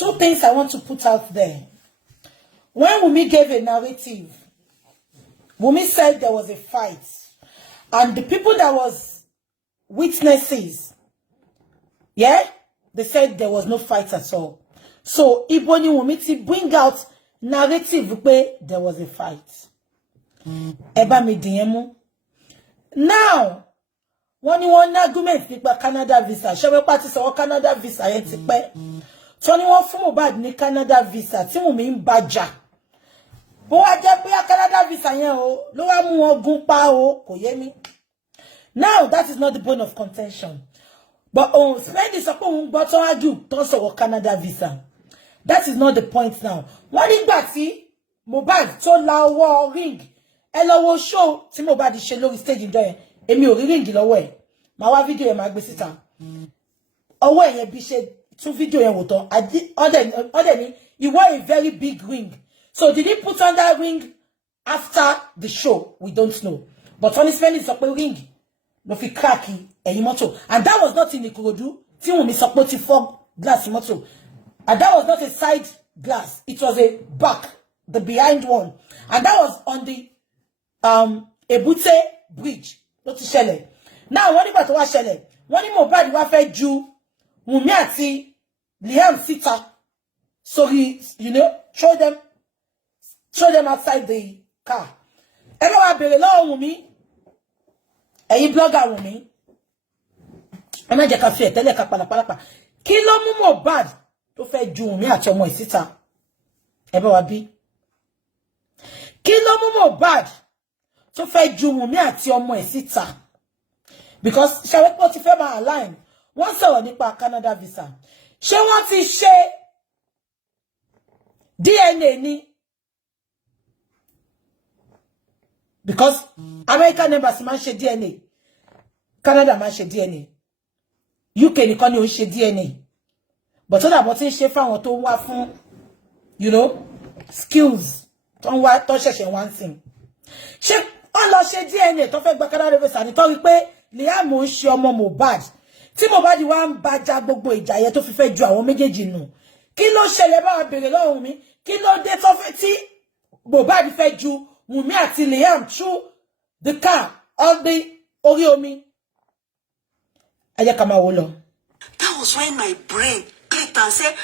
two things I want to put out there. When Wunmi gave a narrative, Wunmi said there was a fight. And the people that was witnesses, yeah, they said there was no fight at all. So, Iboni Wunmi to bring out narrative where there was a fight. Eba mi diemu. Now, when you want argument about Canada visa, Shewe Party say Canada visa yẹn ti pẹ́. Tony wọ́n fún Mohbad ní Canada visa tí Wunmi ń bàjà. Bó wá jẹ́ pé Canada visa yẹn o, ló wá mú wọn gún pa o, kò yé mi. Now, that is not the bone of contention. But spending sọ pé òun gbọ́ tó argue tó sọ̀rọ̀ Canada visa. That is not the point now. Wọ́n nígbà tí Mohbad tó la ọwọ́ ring, ẹ lọ wo show tí Mohbad ṣe lórí stage ìjọ yẹn. Èmi ò rí ring lọ́wọ́ ẹ̀. Màá wá fídíò yẹn máa gbé síta. Ọwọ́ ẹ̀ yẹn bí ṣe tún fídíò yẹn wò tán. Ọdẹ ni, he wore a very big ring. So did he put on that ring after the show? We don't know. But honestly, spending sọ pé ring no fi crack ẹ̀yìn mọ́tò. And that was not in Ikorodu. Tí Wunmi sọ pé ó ti fọ́ glass mọ́tò. And that was not a side glass. It was a back, the behind one. And that was on the Ebute bridge. Ló ti ṣẹlẹ̀. Now, wọ́n nígbà tó wá ṣẹlẹ̀, wọ́n ní Mohbad wá fẹ́ ju Wunmi àti Liam síta. So he, throw them outside the car. Ẹ bá wá bèrè lọ́wọ́ Wunmi. Ẹ̀yin blogger Wunmi. Ẹ má jẹ́ ká fi ẹ̀tẹ́lẹ̀ ká palapalapa. Kí ló mú Mohbad tó fẹ́ ju Wunmi àti ọmọ ẹ̀ síta? Ẹ bá wá bí. Kí ló mú Mohbad tó fẹ́ ju Wunmi àti ọmọ ẹ̀ síta? Because ṣàwé pé ó ti fẹ́ máa align. Wọ́n sọ̀rọ̀ nípa Canada visa. Ṣé wọ́n ti ṣe DNA ni? Because American embassy máa ń ṣe DNA. Canada máa ń ṣe DNA. UK nìkan ni ó ń ṣe DNA. But ó dàbọ̀ tí ń ṣe fáwọn tó wá fún, skills tó ń wá tó ṣẹ̀ṣẹ̀ wá ń sìn. Ṣé wọ́n lọ ṣe DNA tó fẹ́ gba Canada visa ni tó rí pé Liam ń ṣe ọmọ Mohbad. Tí Mohbad wá ń bàjá gbogbo ìjà yẹn tó fi fẹ́ ju àwọn méjèèjì nù. Kí ló ṣẹlẹ̀ bá wa bèrè lọ́wọ́ mi? Kí ló dé tó fẹ́ tí Mohbad fẹ́ ju Wunmi àti Liam through the car on the orí omi? Ẹ jẹ́ ká máa wò lọ. That was when my brain clicked and said,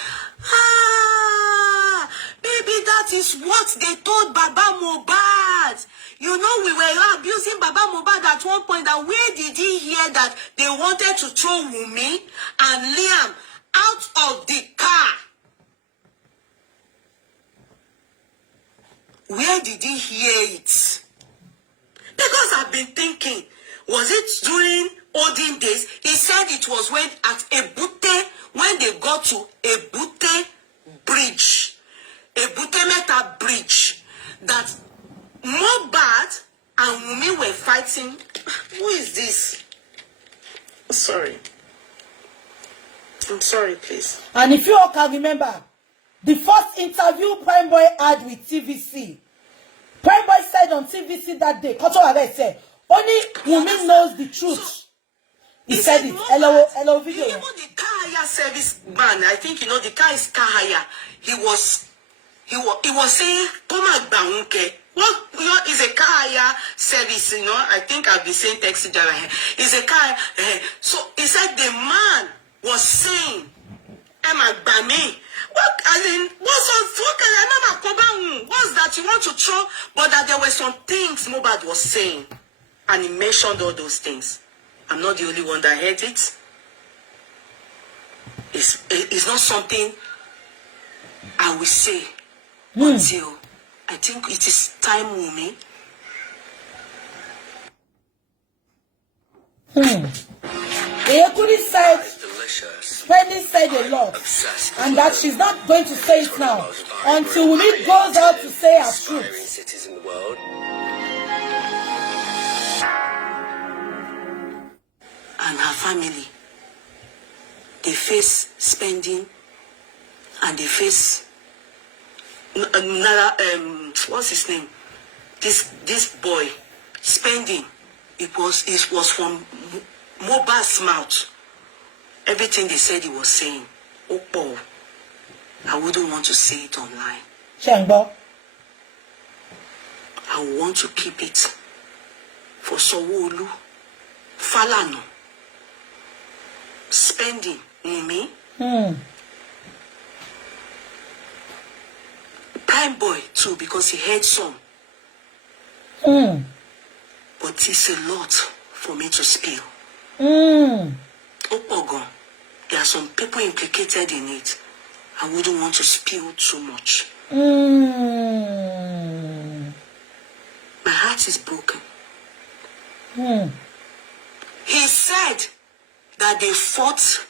baby, that is what they told Baba Mohbad. We were abusing Baba Mohbad at one point. And where did he hear that they wanted to throw Wunmi and Liam out of the car? Where did he hear it? Because I've been thinking, was it during olden days? He said it was when at Ebute, when they got to Ebute Bridge, Ebute Meta Bridge, that Mohbad and Wunmi were fighting. Who is this? Sorry. I'm sorry, please. And if you all can remember, the first interview Prime Boy had with TVC, Prime Boy said on TVC that day, Koto Are said, only Wunmi knows the truth. He said it. Hello, video. Even the car hire service man, I think the car is car hire. He was saying, "Come back, what is a car hire service? I think I've been saying taxi driver. Is a car. So he said the man was saying, "Emma Bami." What's that you want to throw? But that there were some things Mohbad was saying, and he mentioned all those things. I'm not the only one that heard it. It's not something I will say until I think it is time, Wunmi. Ekuri said, Penny said a lot, and that she's not going to say it now until Wunmi goes out to say her truth. And her family, they face spending, and they face another what's his name? This boy spending. It was from Mohbad's mouth. Everything they said he was saying. Oh, I I wouldn't want to say it online. Shengbo. I want to keep it for Sowolu, Falano, spending me. Prime Boy too, because he heard some. But it's a lot for me to spill. Opogon, there are some people implicated in it. I wouldn't want to spill too much. My heart is broken. He said that they fought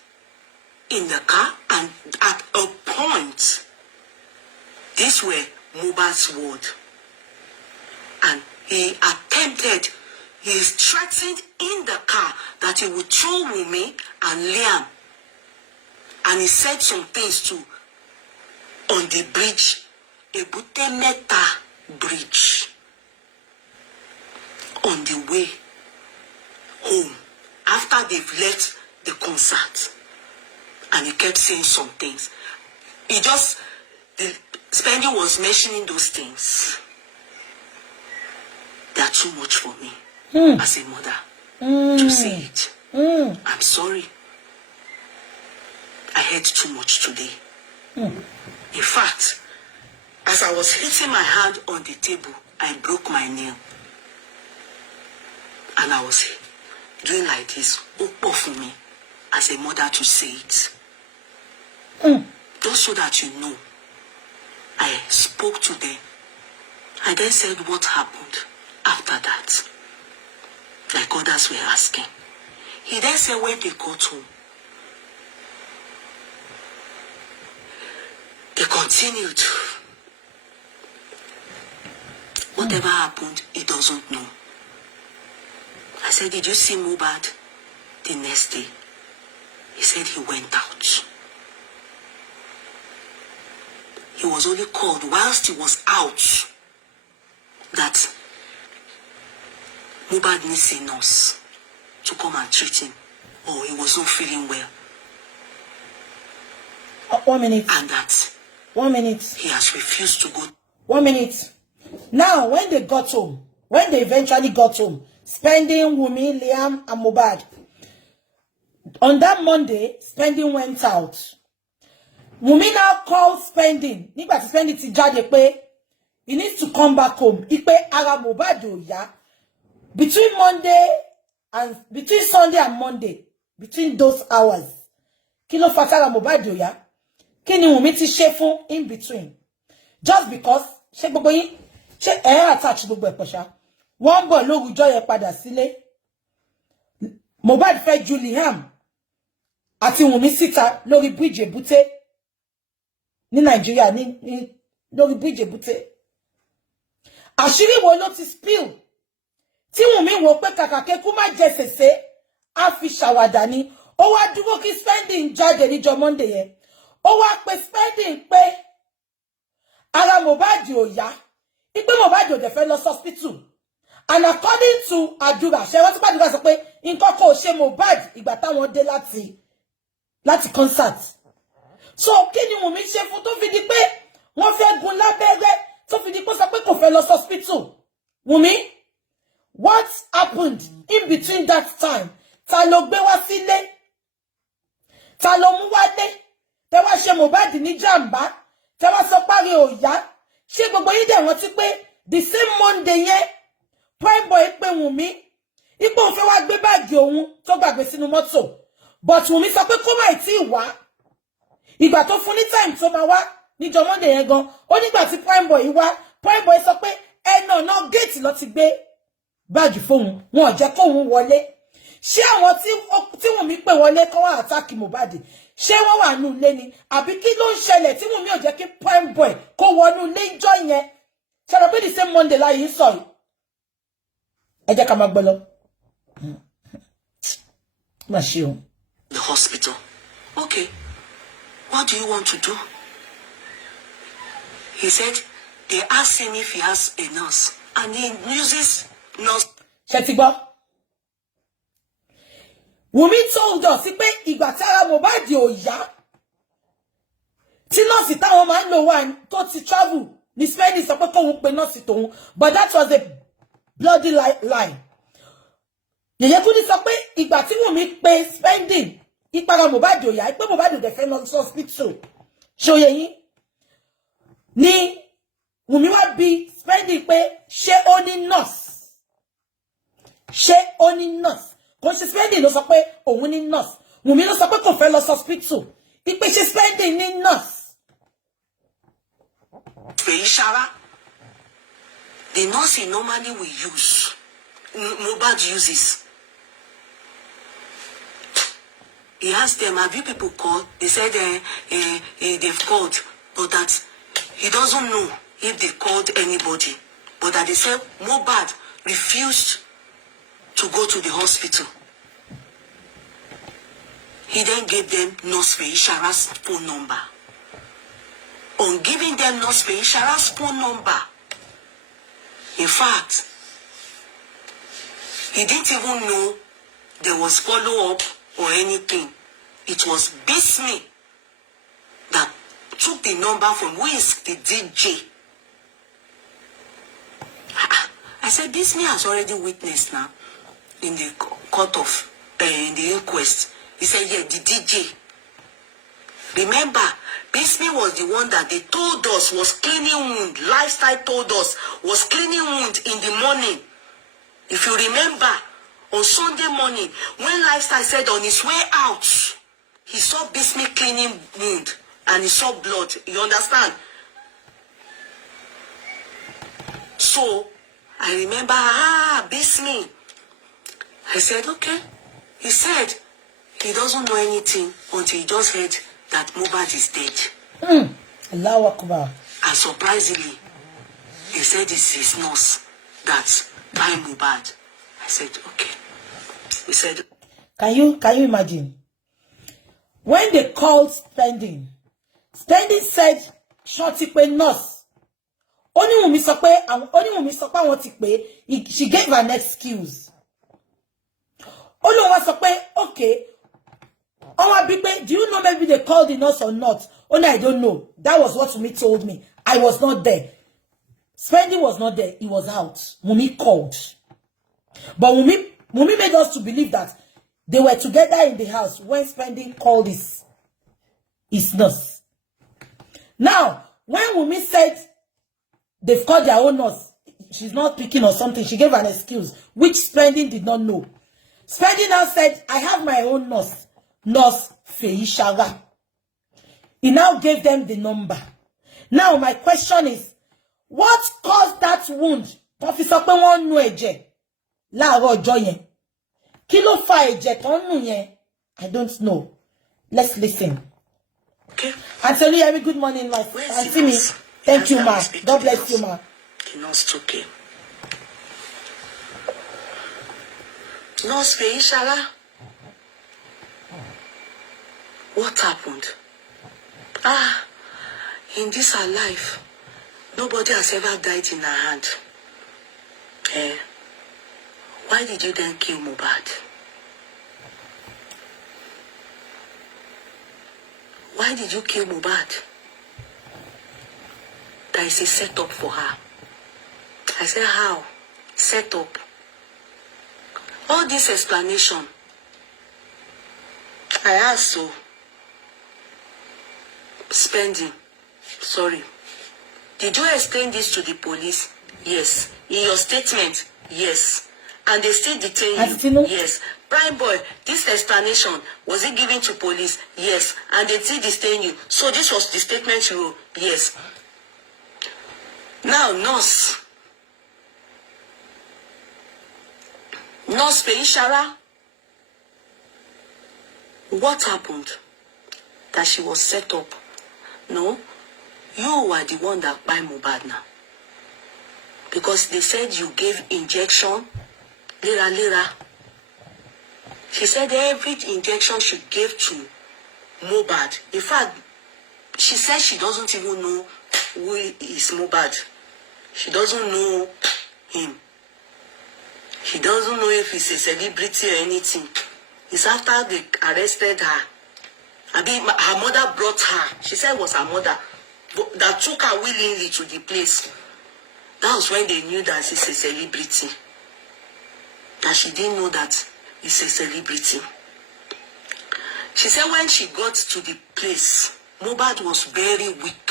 in the car, and at a point, these were Mohbad's word. And he threatened in the car that he would throw Wunmi and Liam. And he said some things too on the bridge, Ebute Meta bridge, on the way home after they've left the concert. And he kept saying some things. The Spendy was mentioning those things. They are too much for me as a mother to say it. I'm sorry. I had too much today. In fact, as I was hitting my hand on the table, I broke my nail. And I was doing like this, open for me, as a mother to say it. Just so that you know, I spoke to them. I then said what happened after that, like others were asking. He then said when they got home, they continued. Whatever happened, he doesn't know. I said, did you see Mohbad the next day? He said he went out. He was only called whilst he was out that Mohbad needs a nurse to come and treat him, or he was not feeling well. 1 minute. And that 1 minute. He has refused to go. 1 minute. Now, when they got home, when they eventually got home, Spending, Wunmi, Liam, and Mohbad, on that Monday, Spending went out. Wunmi now called Spending. Nígbà tí Spending ti jáde pé he needs to come back home. Ipe ara Mohbad ò yá. Between Sunday and Monday, between those hours, kí ló fa tára Mohbad ò yá? Kí ni Wunmi ti ṣe fún in between? Just because ṣé gbogbo yín ṣé attach gbogbo ẹ̀ pọ̀ ṣá. Wọ́n bọ̀ lórúkọ yẹn padà sílé. Mohbad fẹ́ ju Liam àti Wunmi síta lórí bridge Ebute ní Nàìjíríà ní lórí bridge Ebute. Àṣírí wo ló ti spill? Tí Wunmi wò pé kàkà kékú má jẹ sèse, á fi ṣàwàdà ni. Ó wá dúró kí Spending jáde níjọ́ Monday yẹn. Ó wá pe Spending pé ara Mohbad ò yá. Ipe Mohbad ò dẹ̀ fẹ́ lọ hospital. And according to Adura, ṣé wọ́n ti bá Adura sọ pé nǹkan kò ṣe Mohbad ìgbà táwọn dé láti concert. So kí ni Wunmi ṣe fún tó fi di pé wọ́n fẹ́ gún lábẹ́rẹ́ tó fi di pé sọ pé kò fẹ́ lọ hospital? Wunmi, what happened in between that time? Ta ló gbé wá sílé? Ta ló mú wálé? Tẹ́ wá ṣe Mohbad ní jàmbá? Tẹ́ wá sọ páre ò yá? Ṣé gbogbo yín dẹ̀ rántí pé the same Monday yẹn Prime Boy pé Wunmi ipò òun fẹ́ wá gbé báàgì òun tó gbàgbé sínú mọ́tò, but Wunmi sọ pé kó má tí wá. Ìgbà tó fún ní time tó máa wá níjọ́ Monday yẹn gan, ó nígbà tí Prime Boy wá, Prime Boy sọ pé ẹnà gate ló ti gbé báàgì fóun, wọn ò jẹ́ kóun wọlé. Ṣé àwọn tí Wunmi pè wọlé kó wá attack Mohbad, ṣé wọ́n wà nínú ilé ni? Àbí kí ló ń ṣẹlẹ̀ tí Wunmi ò jẹ́ kí Prime Boy kó wọnú ilé ìjọ́ yẹn? Ṣé ló pé the same Monday láyé ń sọ yìí? Ẹ jẹ́ ká máa gbọ́ lọ. Má ṣe o. The hospital. Okay. What do you want to do? He said they asked him if he has a nurse, and he uses nurse. Ṣé ti gbọ́? Wunmi told us pé ìgbà tí ara Mohbad ò yá, tí nurse nurse táwọn máa ń lò wá tó ti travel ní Spending sọ pé kóun pe nurse tóun, but that was a bloody lie. Yèyé Kudi sọ pé ìgbà tí Wùmí pe Spending ìpara Mohbad ò yá, pé Mohbad ò dẹ̀ fẹ́ lọ hospital. Ṣòye yín ni Wùmí wá bi Spending pé ṣé ó ní nurse, ṣé ó ní nurse. Kò ṣe Spending ló sọ pé òun ní nurse, Wùmí ló sọ pé kò fẹ́ lọ hospital. Ìpè ṣe Spending ní nurse. Feishara, the nurse he normally will use, Mohbad uses. He asked them, have you people called? They said they've called, but that he doesn't know if they called anybody. But that they said Mohbad refused to go to the hospital. He then gave them Nurse Feishara's phone number. On giving them Nurse Feishara's phone number, in fact, he didn't even know there was follow-up or anything. It was Bismi that took the number from who is the DJ. I said, Bismi has already witnessed now in the court of, in the inquest. He said, yeah, the DJ. Remember, Bismi was the one that they told us was cleaning wound. Lifestyle told us was cleaning wound in the morning. If you remember, on Sunday morning, when Lifestyle said on his way out, he saw Bismi cleaning wound and he saw blood. You understand? So, I remember, Bismi. I said, okay. He said he doesn't know anything until he just heard that Mohbad is dead. Allahu Akbar. And surprisingly, he said it's his nurse that by Mohbad. I said, okay. We said, Can you imagine? When they called Spending said, Shorty pe nurse. Only Wùmí sọ pé àwọn ti pè. She gave an excuse. Only wa sọ pé, okay. Do you know maybe they called the nurse or not? Only I don't know. That was what Wùmí told me. I was not there. Spending was not there. He was out. Wùmí called. But Wùmí made us to believe that they were together in the house when Spending called his nurse. Now, when Wùmí said they've called their own nurse, she's not picking or something, she gave an excuse, which Spending did not know. Spending now said, I have my own nurse. Nurse Feishara. He now gave them the number. Now, my question is, what caused that wound? Officer pé wọ́n nu ẹ̀jẹ̀ láàárọ̀ ọjọ́ yẹn. Kí ló fa ẹ̀jẹ̀ tó ń nù yẹn? I don't know. Let's listen. okay. Auntie Oluyemi, good morning, my Auntie me. Thank you, ma. God bless you, ma. The nurse okay. Nurse Feishara. What happened? In this our life, nobody has ever died in our hand. Why did you then kill Mohbad? Why did you kill Mohbad? There is a setup for her. I said, how? Set up. All this explanation. I asked so. Spending. Sorry. Did you explain this to the police? Yes. In your statement? Yes. And they still detain you? Yes. Prime boy, this explanation, was it given to police? Yes. And they still detain you. So this was the statement you wrote? Yes. Now, nurse Feishara, what happened? That she was set up. No, you were the one that buy Mohbad now. Because they said you gave injection, lira. She said every injection she gave to Mohbad. In fact, she said she doesn't even know who is Mohbad. She doesn't know him. She doesn't know if he's a celebrity or anything. It's after they arrested her. I mean, her mother brought her. She said it was her mother that took her willingly to the place. That was when they knew that she's a celebrity. That she didn't know that it's a celebrity. She said when she got to the place, Mohbad was very weak.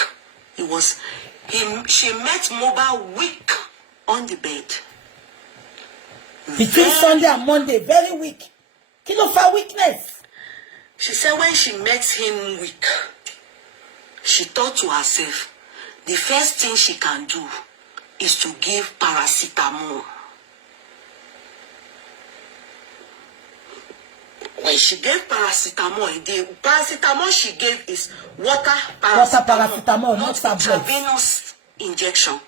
She met Mohbad weak on the bed. Between Sunday and Monday, very weak. Kill of her weakness. She said when she met him weak, she thought to herself, the first thing she can do is to give paracetamol. When she gave paracetamol, the paracetamol she gave is water paracetamol, not intravenous injection.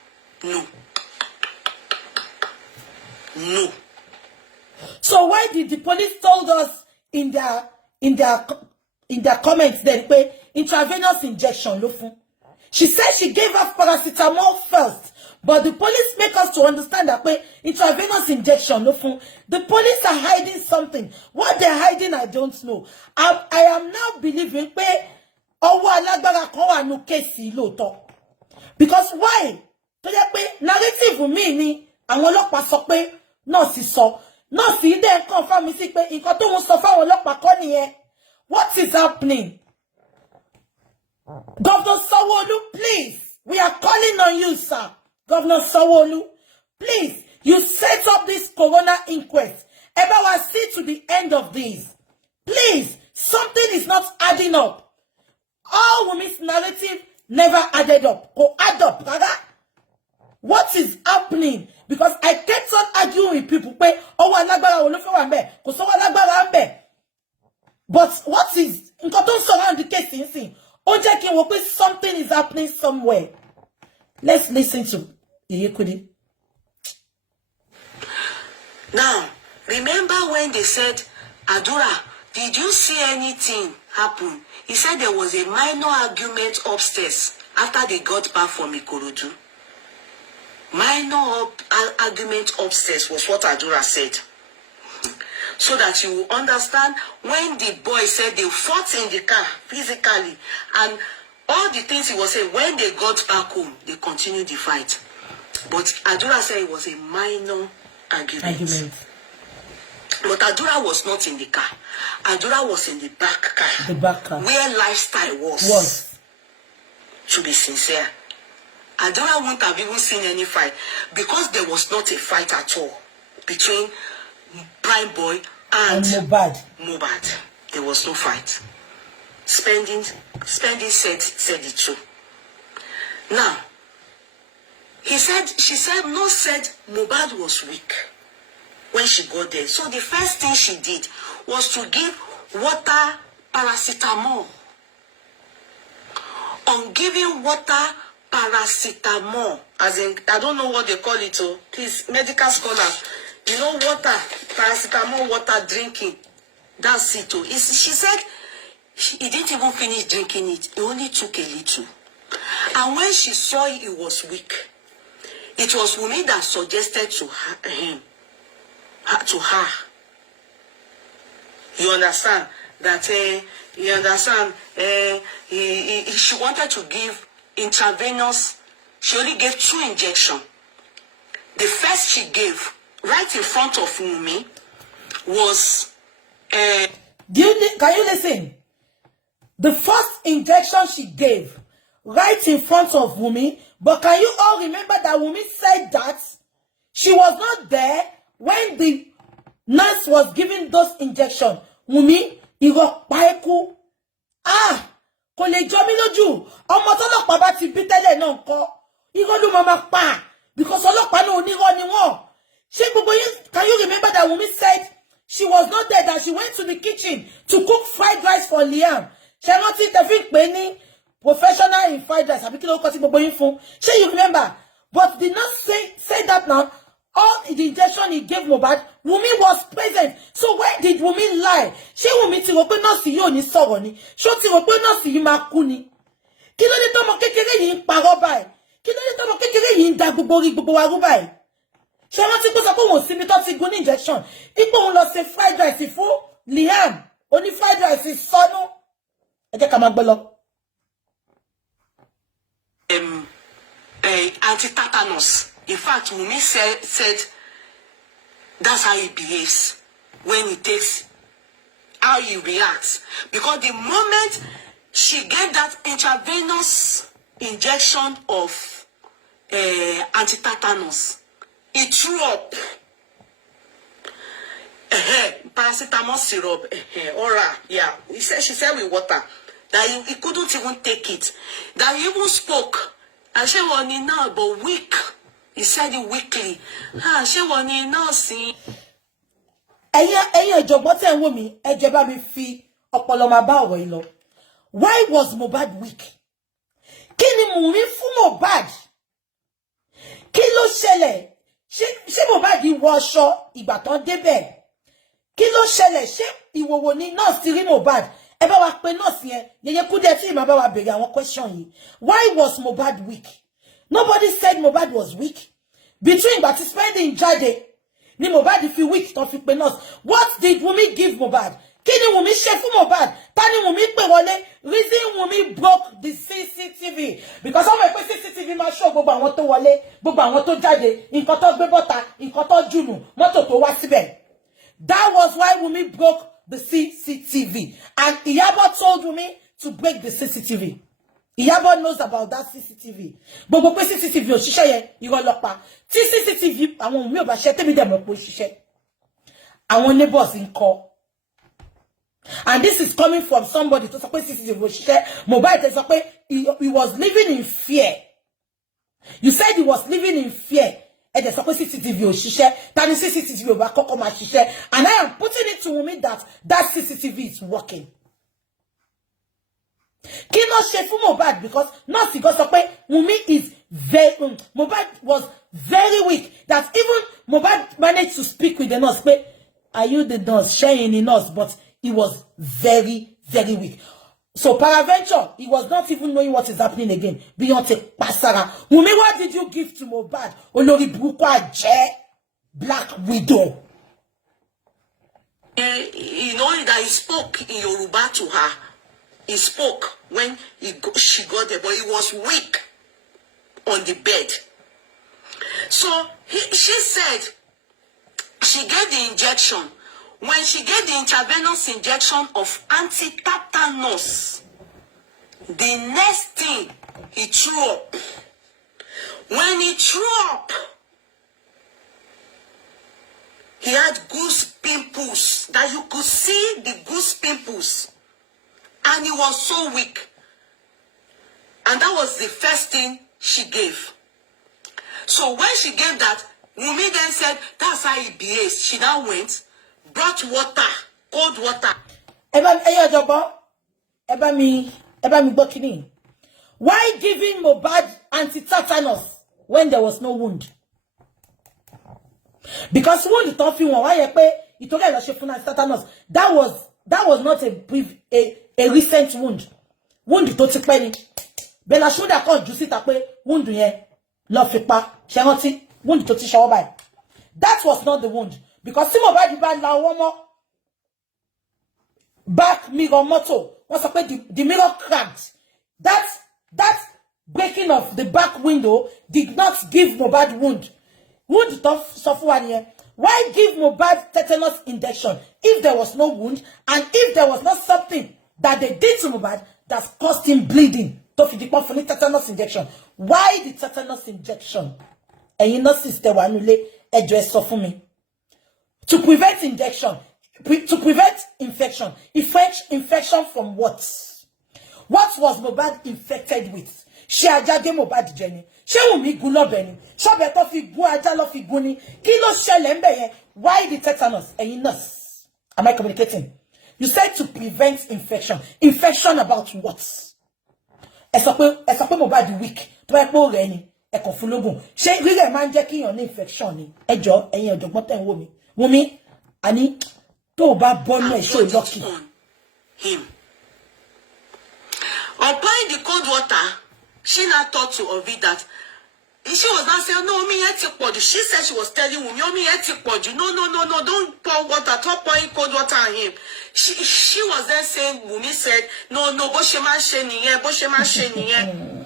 No. So why did the police told us in their comments then intravenous injection? She said she gave us paracetamol first, but the police make us to understand that intravenous injection. The police are hiding something. What they're hiding, I don't know. I am now believing because why? Narrative me and nọ́ọ̀sì sọ nọ́ọ̀sì dẹ̀ confirm mi sí pé nǹkan tó ń sọ fáwọn ọlọ́pàá kọ́ nìyẹn. What is happening? Governor Sanwo-Olu, please, we are calling on you, sir. Governor Sanwo-Olu, please, you set up this corona inquest. Ever will see to the end of this. Please, something is not adding up. All Wumi's narrative never added up. Go add up, brother. What is happening? Because I kept on arguing with people. But what is surround the case? Something is happening somewhere. Let's listen to Yekudi. Now, remember when they said, Adura, did you see anything happen? He said there was a minor argument upstairs after they got back from Ikorodu. Minor argument upstairs was what Adura said. So that you will understand, when the boy said they fought in the car physically and all the things he was saying, when they got back home, they continued the fight. But Adura said it was a minor argument. But Adura was not in the car. Adura was in the back car. The back car. Where lifestyle was. To be sincere. Adura wouldn't have even seen any fight because there was not a fight at all between Prime Boy and Mohbad. There was no fight. Spending said it too. Now, she said Mohbad was weak when she got there. So the first thing she did was to give water paracetamol. On giving water paracetamol, as in, I don't know what they call it, oh, please, medical scholars, you know, water, paracetamol, water drinking, that's it, oh. She said he didn't even finish drinking it, he only took a little. And when she saw he was weak, it was Wunmi that suggested to her. You understand? That, she wanted to give intravenous. She only gave 2 injections. The first she gave, right in front of Wunmi, was... Can you listen? The first injection she gave, right in front of Wunmi, but can you all remember that Wunmi said that she was not there when the nurse was giving those injections? Wunmi, kò lè jọ mí lójú ọmọ tọ́lọ́pàá bá ti bí tẹ́lẹ̀ náà ńkọ́ irọ́ ló máa pa because ọlọ́pàá náà onírọ́ ni wọ́n. Ṣé gbogbo yín, can you remember that Wunmi said she was not there, that she went to the kitchen to cook fried rice for Liam? Ṣé rántí tẹ́fí pé ní professional in fried rice àbí kí ló kọ́ sí gbogbo yín fún? Ṣé you remember? But the nurse say that now all the injection he gave Mohbad, Wunmi was present. So where did Wunmi lie? Ṣé Wunmi ti rò pé nọ́ọ̀sì yóò ní sọ̀rọ̀ ni? Ṣé ó ti rò pé nọ́ọ̀sì yìí máa kú ni? Kí ló dé tọ́mọ kékeré yìí ń parọ́ báyìí? Kí ló dé tọ́mọ kékeré yìí ń da gbogbo orí gbogbo wa rú báyìí? Ṣé wọ́n ti kó sọ pé òun ò síbi tó ti gún ní injection? Ipò òun lọ ṣe fried rice fún Liam. Oní fried rice sọnù. Ẹ jẹ́ ká máa gbé lọ. anti-tetanus. In fact, Wunmi said that's how he behaves when he takes, how he reacts. Because the moment she get that intravenous injection of anti-tetanus, he threw up. Paracetamol syrup, oral, yeah. She said with water that he couldn't even take it. That he even spoke. And she was in now, but weak. He said it weakly. She was in now, see. Why was Mohbad weak? Kini Wunmi fún Mohbad? Kí ló ṣẹlẹ̀? Ṣé Mohbad wọ aṣọ ìgbà tán débẹ̀? Kí ló ṣẹlẹ̀? Ṣé ìwòwò ni nurse ti rí Mohbad? Ẹ bá wa pè nurse yẹn. Yeye Kúdẹ́tì má bá wa béèrè àwọn question yìí. Why was Mohbad weak? Nobody said Mohbad was weak. Between ìgbà tí spending jáde ni Mohbad fi weak tán fi pè nurse. What did Wunmi give Mohbad? Kí ni Wunmi ṣe fún Mohbad? Ta ni Wunmi pè wọlé? Reason Wunmi broke the CCTV. Because àwọn pé CCTV máa show gbogbo àwọn tó wọlé, gbogbo àwọn tó jáde, nǹkan tó gbé bọ́ta, nǹkan tó jùnù, mọ́tò tó wá síbẹ̀. That was why Wunmi broke the CCTV. And Iyabo told Wunmi to break the CCTV. Iyabo knows about that CCTV. Gbogbo pé CCTV ò ṣiṣẹ́ yẹn, irọ́ ló pa. Tí CCTV àwọn Wunmi ò bá ṣe tèmi dẹ̀ mọ̀ pé ó ṣiṣẹ́. Àwọn neighbors ń kọ́. And this is coming from somebody to say CCTV ò ṣiṣẹ́. Mohbad tell say he was living in fear. You said he was living in fear. And there's supposed CCTV ò ṣiṣẹ́. Tani CCTV ò bá kọ́kọ́ máa ṣiṣẹ́. And I am putting it to Wunmi that CCTV is working. Kí ló ṣe fún Mohbad? Because not because sọ pé Wunmi is very Mohbad was very weak. That even Mohbad managed to speak with the nurse. But are you the nurse? Sharing the nurse, but he was very, very weak. So paraventure, he was not even knowing what is happening again. Beyond Pasara. Wunmi, what did you give to Mohbad? Olori Bukky Jesse, Black Widow. You know that he spoke in Yoruba to her. He spoke when she got there, but he was weak on the bed. So she said she gave the injection. When she gave the intravenous injection of anti-tetanus, the next thing, he threw up. When he threw up, he had goose pimples, that you could see the goose pimples. And he was so weak. And that was the first thing she gave. So when she gave that, Wunmi then said, that's how he behaves. She now went, brought water, cold water. Why giving Mohbad anti-tetanus when there was no wound? Because wound is not why you pay it took anti-tetanus. That was not a recent wound. Wound to take penny. Bella should have called juicy tape wound here. Love fipa. Shanti wound to teach our by. That was not the wound. Because some of the now one more back mirror motor. What's up the mirror cracked. That breaking of the back window did not give Mohbad wound. Wound tough suffer here. Why give Mohbad tetanus injection if there was no wound and if there was not something that they did to Mohbad that caused him bleeding? To feed the tetanus injection. Why the tetanus injection? And you know, sister, wanule address for me. To prevent injection, to prevent infection. Infection from what? What was Mohbad infected with? She ajade Mohbad Jenny. She Wunmi gun lobeni. She beto fi gun aja lo fi gun ni. Kilo shele nbe yen. Why the tetanus? And you nurse. Am I communicating? You said to prevent infection. Infection about what? Esope Mohbad weak. To e po re ni. E kon fun logun. She rire ma nje ki yan ni infection ni. Ejo, eyin ojogbon ten wo mi. Wunmi, ani to ba bonu e show lucky. Him. Applying the cold water, she now thought to Ovi that she was not saying, no, me she said she was telling me, no, don't pour water, stop pouring cold water on him. She was then saying, Wunmi said, no, bo she ma she niye.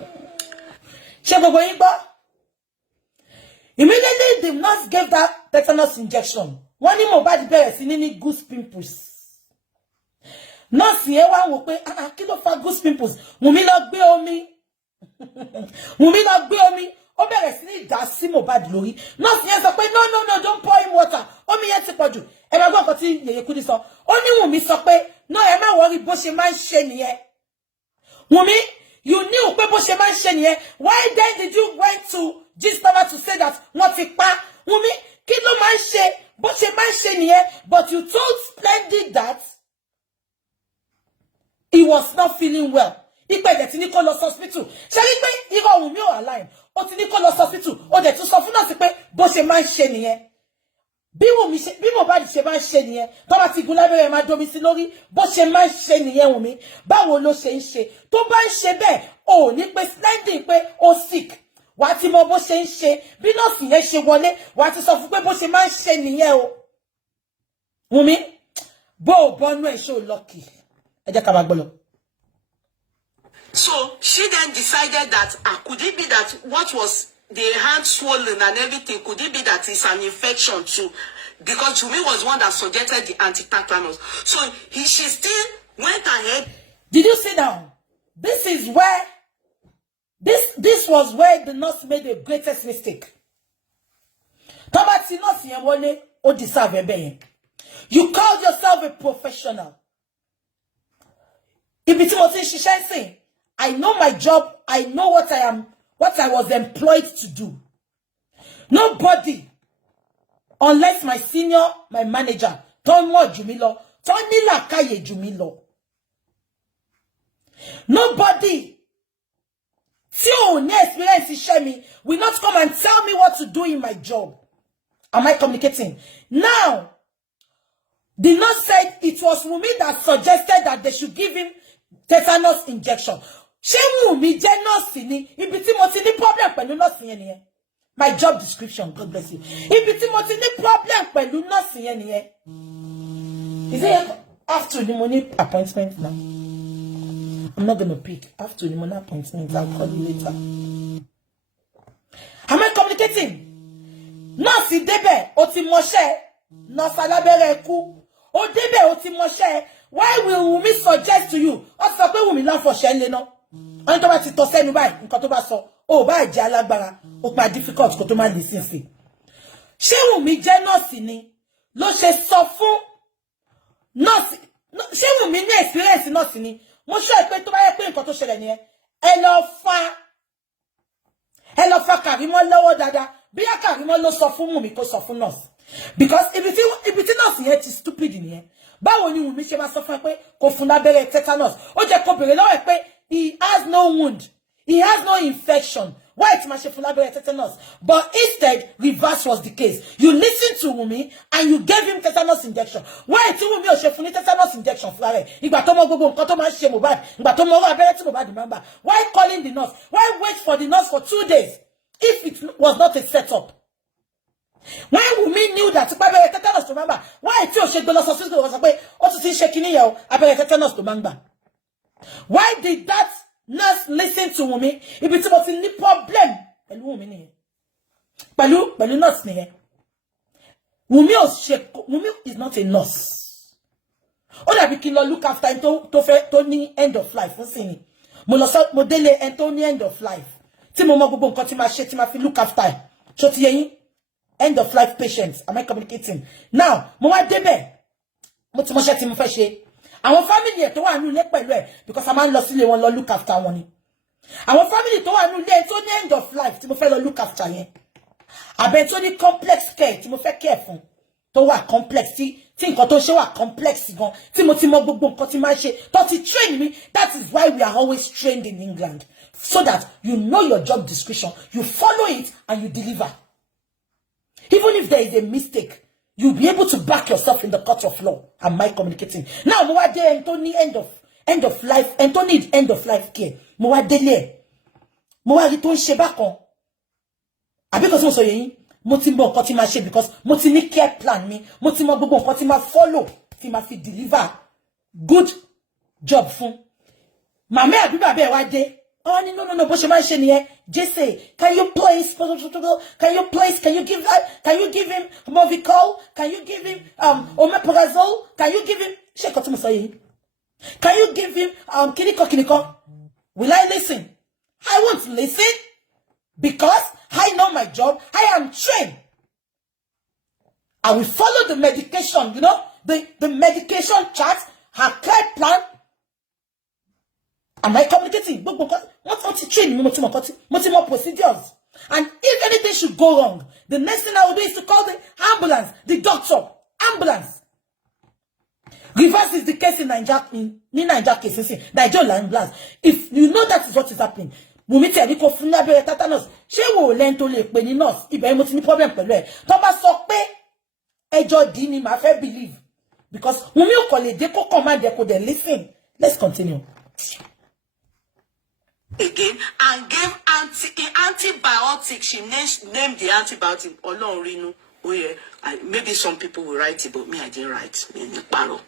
She go going back. Immediately the nurse gave that tetanus injection. One ní Mohbad bẹ̀rẹ̀ sí ní goose pimples. Nurse yẹn wá wò pé kí ló fa goose pimples? Wùmí lọ gbé omi. Wùmí lọ gbé omi. Ó bẹ̀rẹ̀ sí ní dà sí Mohbad lórí. Nurse yẹn sọ pé no, don't pour him water. Omi yẹn ti pọ̀jù. Ẹ máa gbọ́ nǹkan tí Yèyé Kudi sọ. Ó ní Wùmí sọ pé no, ẹ má worry bó ṣe máa ń ṣe nìyẹn. Wùmí, you knew pé bó ṣe máa ń ṣe nìyẹn. Why then did you went to Gistava to say that wọ́n ti pa? Wùmí, kí ló máa ń ṣe? Bó ṣe máa ń ṣe nìyẹn. But you told Splendid that he was not feeling well. Ipe dẹ̀ ti ní kó lọ hospital. Ṣé rí pé irọ́ Wùmí ò align. Ó ti ní kó lọ hospital. Ó dẹ̀ tún sọ fún nọ́ọ̀sì pé bó ṣe máa ń ṣe nìyẹn. Bí Mohbad ṣe máa ń ṣe nìyẹn. Tó bá ti gun lábẹ́rẹ́ máa domi sí lórí. Bó ṣe máa ń ṣe nìyẹn Wùmí. Báwo ló ṣe ń ṣe? Tó bá ń ṣe bẹ́ẹ̀, ò ní pé Splendid pé ó sick. Wà á ti mọ bó ṣe ń ṣe. Bí nọ́ọ̀sì yẹn ṣe wọlé, wà á ti sọ fún pé bó ṣe máa ń ṣe nìyẹn o. Wùmí, bó o bọ́nú ẹ̀ ṣó lucky. Ẹ jẹ́ ká máa gbọ́ lọ. So she then decided that could it be that what was the hand swollen and everything, could it be that it's an infection too? Because Wunmi was one that suggested the anti-tetanus. So she still went ahead. Did you sit down? This is where this was where the nurse made the greatest mistake. Tabati nurse yẹn wọlé, ó deserve ebe yẹn. You called yourself a professional. Ibi tí mo ti ń ṣiṣẹ́ sìn, I know my job. I know what I was employed to do. Nobody, unless my senior, my manager, don't know Jumilo, don't ní làákàyè Jumilo. Nobody, tí ò ní experience iṣẹ́ mi, will not come and tell me what to do in my job. Am I communicating? Now, the nurse said it was Wunmi that suggested that they should give him tetanus injection. Ṣé Wunmi jẹ́ nọ́ọ̀sì ni? Ibi tí mo ti ní problem pẹ̀lú nọ́ọ̀sì yẹn nìyẹn. My job description, God bless you. Ibi tí mo ti ní problem pẹ̀lú nọ́ọ̀sì yẹn nìyẹn. Is it after the money appointment now? I'm not going to pick. After the money appointment, I'll call you later. Am I communicating? Nọ́ọ̀sì débẹ̀, ó ti mọṣẹ́. Nọ́ọ̀sì alábẹ́rẹ́ kú. Ó débẹ̀, ó ti mọṣẹ́. Why will Wunmi suggest to you? Ó sọ pé Wunmi lá fọṣẹ́ ńlẹ̀ náà. Oni tó bá ti tọ́ sẹ́nu báyìí, nǹkan tó bá sọ, ó bá jẹ́ alágbára, ó pa difficult kó tó má listen sí. Ṣé Wunmi jẹ́ nọ́ọ̀sì ni? Ló ṣe sọ fún nọ́ọ̀sì. Ṣé Wunmi ní experience nọ́ọ̀sì ni? Mo sọ pé tó bá yẹ pé nǹkan tó ṣẹlẹ̀ nìyẹn. Ẹ lọ fa Kàrímọ́ lọ́wọ́ dáadáa. Bí Kàrímọ́ ló sọ fún Wunmi kó sọ fún nọ́ọ̀sì. Because ibi tí nọ́ọ̀sì yẹn ti stupid nìyẹn. Báwo ni Wunmi ṣe máa sọ fún ẹ pé kò fún lábẹ́rẹ́ tetanus? Ó jẹ́ kó bèrè lọ́wọ́ ẹ pé he has no wound. He has no infection. Why it's my tetanus? But instead, reverse was the case. You listened to Wunmi and you gave him tetanus injection. Why it's Wunmi o tetanus injection? Ìgbà tó mọ gbogbo nǹkan tó máa ń ṣe Mohbad. Ìgbà tó mọ abẹ́rẹ́ tí Mohbad máa ń gbà. Why calling the nurse? Why wait for the nurse for 2 days if it was not a setup? When Wunmi knew that abẹ́rẹ́ tetanus tó máa ń gbà, why tí o ṣe gbé lọ sọ sí ìgbà wọ́n sọ pé ó tún ti ń ṣe kíní yẹn o, abẹ́rẹ́ tetanus tó máa ń gbà? Why did that nurse listen to Wunmi? Ibi tí mo ti ní problem pẹ̀lú Wunmi nìyẹn. Pẹ̀lú nurse nìyẹn. Wunmi is not a nurse. Ó dàbí kí n lọ look after tó ní end of life fún sí ni. Mo délé ẹni tó ní end of life. Tí mo mọ gbogbo nǹkan tí máa ṣe tí máa fi look after. Ṣó ti yé yín? End of life patients. Am I communicating? Now, mo wá débẹ̀. Mo ti mọṣẹ́ tí mo fẹ́ ṣe. Àwọn family tó wà nínú ilé pẹ̀lú ẹ̀ because a máa ń lọ sílé wọn lọ look after wọn ni. Àwọn family tó wà nínú ilé tó ní end of life tí mo fẹ́ lọ look after yẹn. Àbẹ̀ tó ní complex care tí mo fẹ́ care fún. Tó wà complex tí nǹkan tó ṣe wà complex gan. Tí mo ti mọ gbogbo nǹkan tí máa ṣe. Tó ti train me. That is why we are always trained in England. So that you know your job description. You follow it and you deliver. Even if there is a mistake, you'll be able to back yourself in the court of law. Am I communicating? Now, mo wá dé Anthony end of life. Anthony need end of life care. Mo wá délé. Mo wá rí tó ń ṣe bákan. Àbí kò tí mo sọ yẹn, mo ti mọ nǹkan tí máa ṣe because mo ti ní care plan mi. Mo ti mọ gbogbo nǹkan tí máa follow, tí máa fi deliver good job fún. Màmá àbí bàbá ẹ̀ wá dé. Oh, no. But she might say, Jesse, can you please, can you give him Movicol? Can you give him omeprazole? Can you give him, can you give him kiniko? Will I listen? I won't listen because I know my job. I am trained. I will follow the medication, the medication chart, her care plan. Am I communicating? What training? More procedures. And if anything should go wrong, the next thing I will do is to call the ambulance, the doctor, ambulance. Reverse is the case in Nigeria cases, Nigeria ambulance. If you know that is what is happening, we meet a little funeral tetanus. She will learn to live when nurse. If I have problem with her, Thomas Sope, Ejo Dini, my fair believe. Because when you call it, they could command, they could listen. Let's continue. Again and gave antibiotics. She named the antibiotic Olorinu. Oh yeah, maybe some people will write it, but me I didn't write. Me in the paro.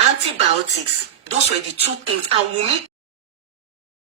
Antibiotics. Those were the two things. And Wumi